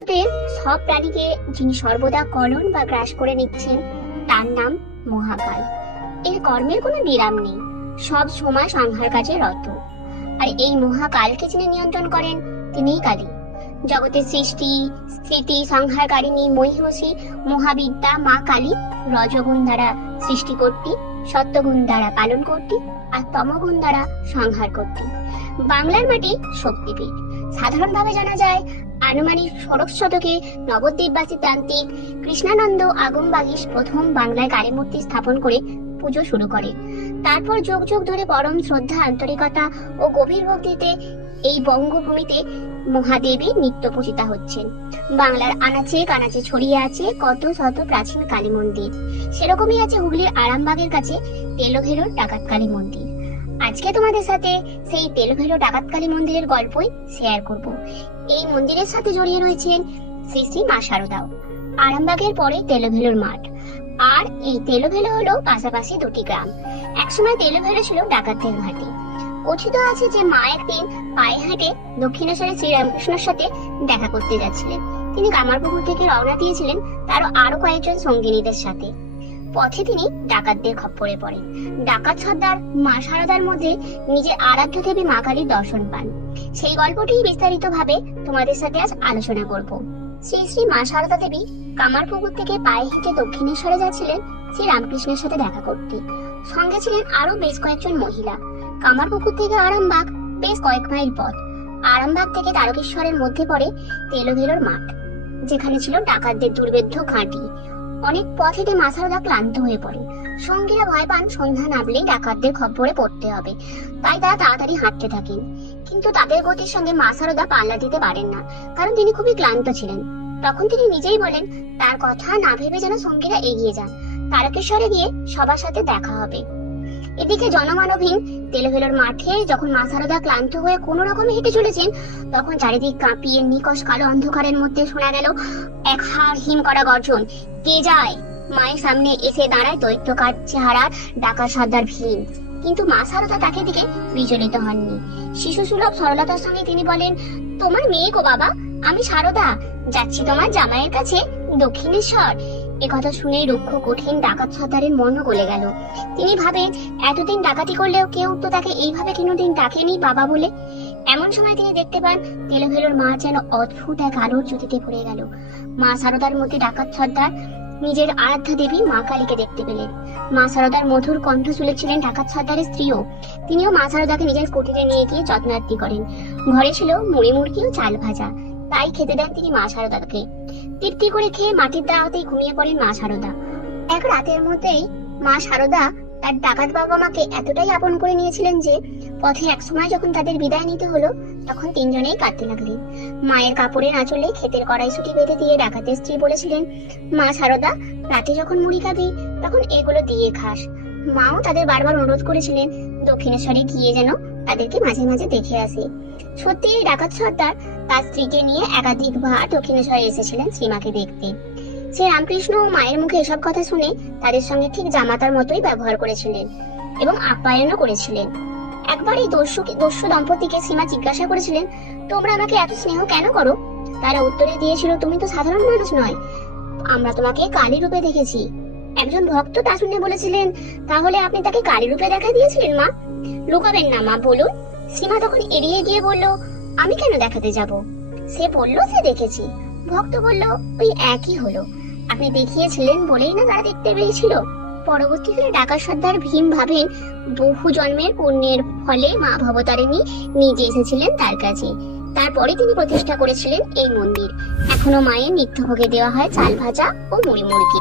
সব প্রাণীকে যিনি সর্বদা কলন বা গ্রাস করে নিচ্ছেন তার নাম মহাকাল। এর কর্মের কোনো বিরাম নেই, সব সময় সংহার কাজে রত। আর এই মহাকালকে যিনি নিয়ন্ত্রণ করেন তিনিই কালী। জগতের সৃষ্টি স্থিতি সংহারকারিণী মহিষী মহাবিদ্যা মা কালী রজগুণ দ্বারা সৃষ্টি করতে, সত্যগুণ দ্বারা পালন করতে আর তমগুণ দ্বারা সংহার করতে। বাংলার মাটি শক্তিপীঠ। সাধারণভাবে জানা যায় আনুমানিক ষোড়শ শতকে নবদ্বীপবাসী তান্ত্রিক কৃষ্ণানন্দ আগমবাগীশ প্রথম বাংলায় কালী মূর্তি স্থাপন করে পুজো শুরু করে। তারপর যুগ যুগ ধরে পরম শ্রদ্ধা, আন্তরিকতা ও গভীর ভক্তিতে এই বঙ্গভূমিতে মহাদেবী নিত্য পূজিতা হচ্ছেন। বাংলার আনাচে কানাচে ছড়িয়ে আছে কত শত প্রাচীন কালী মন্দির। সেরকমই আছে হুগলির আরামবাগের কাছে তেলোভেলোর ডাকাত কালী মন্দির। আজকে তোমাদের সাথে সেই তেলোভেলো ডাকাত কালী মন্দিরের গল্পই শেয়ার করব। এই মন্দিরের সাথে জড়িয়ে রয়েছেন শ্রী শ্রী মা শারদাও। আরামবাগের পরে তেলোভেলোর মাঠ, আর এই তেলোভেলো হলো পাশাপাশি দুটি গ্রাম। একসময় তেলোভেলো ছিল ডাকাতদের ঘাঁটি। কথিত আছে যে মা একদিন পায়ে হেঁটে দক্ষিণেশ্বরে শ্রীরামকৃষ্ণের সাথে দেখা করতে যাচ্ছিলেন। তিনি কামারপুকুর থেকে রওনা দিয়েছিলেন তারও আরো কয়েকজন সঙ্গিনীদের সাথে। পথে তিনি ডাকাতদের খপ্পরে পড়েন। ডাকাত সর্দার মা শারদার মধ্যে নিজের আরাধ্য দেবী মা কালীর দর্শন পান। সেই গল্পটি বিস্তারিত ভাবে তোমাদের সাথে আজ আলোচনা করব। শ্রী শ্রী মা শারদা দেবী কামারপুকুর থেকে পায়ে হেঁটে দক্ষিণেশ্বরে যাচ্ছিলেন শ্রী রামকৃষ্ণের সাথে দেখা করতে। সঙ্গে ছিলেন আরো বেশ কয়েকজন মহিলা। কামারপুকুর থেকে আরামবাগ বেশ কয়েক মাইল পথ। আরামবাগ থেকে তারকেশ্বরের মধ্যে পড়ে তেলোভেলোর মাঠ, যেখানে ছিল ডাকাতদের দুর্ভেদ্য ঘাঁটি। অনেক পথ হেঁটে মা শারদা ক্লান্ত হয়ে পড়ে। সঙ্গীরা ভয় পান সন্ধ্যা নামলেই ডাকাতদের খপ্পরে পড়তে হবে, তাই তারা তাড়াতাড়ি হাঁটতে থাকেন। কিন্তু তাদের গতির সঙ্গে মা শারদা পাল্লা দিতে পারেন না, কারণ তিনি খুবই ক্লান্ত ছিলেন। তখন তিনি নিজেই বলেন তার কথা না ভেবে যেন সঙ্গীরা এগিয়ে যান, তারকেশ্বরে গিয়ে সবার সাথে দেখা হবে। এদিকে জনমানবহীন তেলোভেলোর মাঠে যখন মা শারদা ক্লান্ত হয়ে কোনো রকমে হেঁটে চলেছেন, তখন চারিদিক কাঁপিয়ে নিকশ কালো অন্ধকারের মধ্যে শোনা গেল এক হাড় হিম করা গর্জন। কে যায়? মায়ের সামনে এসে দাঁড়ায় দৈত্যকার চেহারার ডাকাত সর্দার ভীম। কিন্তু মা শারদা তাকে দিকে বিচলিত হননি। শিশু সুলভ সরলতার সঙ্গে তিনি বলেন, তোমার মেয়ে গো বাবা, আমি শারদা, যাচ্ছি তোমার জামাইয়ের কাছে দক্ষিণেশ্বর। একথা শুনেই রুক্ষ কঠিন ডাকাত সর্দারের মনও গলে গেল। তিনি ভাবেন এতদিন ডাকাতি করলেও কেউ তো তাকে এইভাবে কোনোদিন ডাকেনি বাবা বলে। এমন সময় তিনি দেখতে পান তেলোভেলোর মা যেন অদ্ভুত এক আলোর জ্যোতিতে ভরে গেল। মা শারদার মধ্যে ডাকাত সর্দার নিজের আরাধ্যা দেবী মা কালীকে দেখতে পেলেন। মা শারদার মধুর কণ্ঠ শুনেছিলেন ডাকাত সর্দারের স্ত্রীও। তিনিও মা শারদাকে নিজের কুটিরে নিয়ে গিয়ে যত্নার্থী করেন। ঘরে ছিল মুড়ি মুড়কি ও চাল ভাজা, তাই খেতে দেন তিনি মা শারদাকে। তৃপ্তি করে খেয়ে মাটির দাওয়াতেই ঘুমিয়ে পড়েন মা শারদা। এক রাতের মধ্যেই মা শারদা তার ডাকাত বাবা মাকে এতটাই আপন করে নিয়েছিলেন যে পথে এক সময় যখন তাদের বিদায় নিতে হলো, তখন তিনজনেই কাঁদতে লাগলেন। মায়ের কাপড়ের আঁচলে ক্ষেতের কড়াইশুঁটি বেঁধে দিয়ে ডাকাতের স্ত্রী বলেছিলেন, মা শারদা, রাতে যখন মুড়ি খাবি তখন এগুলো দিয়ে খাস। মাও তাদের বারবার অনুরোধ করেছিলেন দক্ষিণেশ্বরে গিয়ে যেন তাদেরকে মাঝে মাঝে দেখে আসে। সত্যি এই ডাকাত সর্দার তার স্ত্রীকে নিয়ে একাধিকবার দক্ষিণেশ্বরে এসেছিলেন শ্রীমাকে দেখতে। শ্রী রামকৃষ্ণ ও মায়ের মুখে এসব কথা শুনে তাদের সঙ্গে ঠিক জামাতার মতোই ব্যবহার করেছিলেন এবং আপ্যায়নও করেছিলেন। একবার এই দস্যু দম্পতিকে শ্রীমা জিজ্ঞাসা করেছিলেন, তোমরা আমাকে এত স্নেহ কেন করো? তারা উত্তরে দিয়েছিল, তুমি তো সাধারণ মানুষ নয়, আমরা তোমাকে কালী রূপে দেখেছি। একজন ভক্ত তা শুনে বলেছিলেন, তাহলে আপনি তাকে কালী রূপে দেখা দিয়েছিলেন মা? লুকাবেন না মা, বলুন। শ্রীমা তখন এড়িয়ে গিয়ে বলল, আমি কেন দেখাতে যাব? সে বলল সে দেখেছি। ভক্ত বলল, ওই একই হলো, আপনি দেখিয়েছিলেন বলেই না তারা দেখতে পেয়েছিল। পরবর্তীকালে ডাকাত সর্দার ভীম ভাবেন বহু জন্মের পুণ্যের ফলে মা ভবতারিণী নিজে এসেছিলেন তার কাছে। তারপরে তিনি প্রতিষ্ঠা করেছিলেন এই মন্দির। এখনো মায়ের নিত্যভোগে দেওয়া হয় চাল ভাজা ও মুড়ি মুড়কি।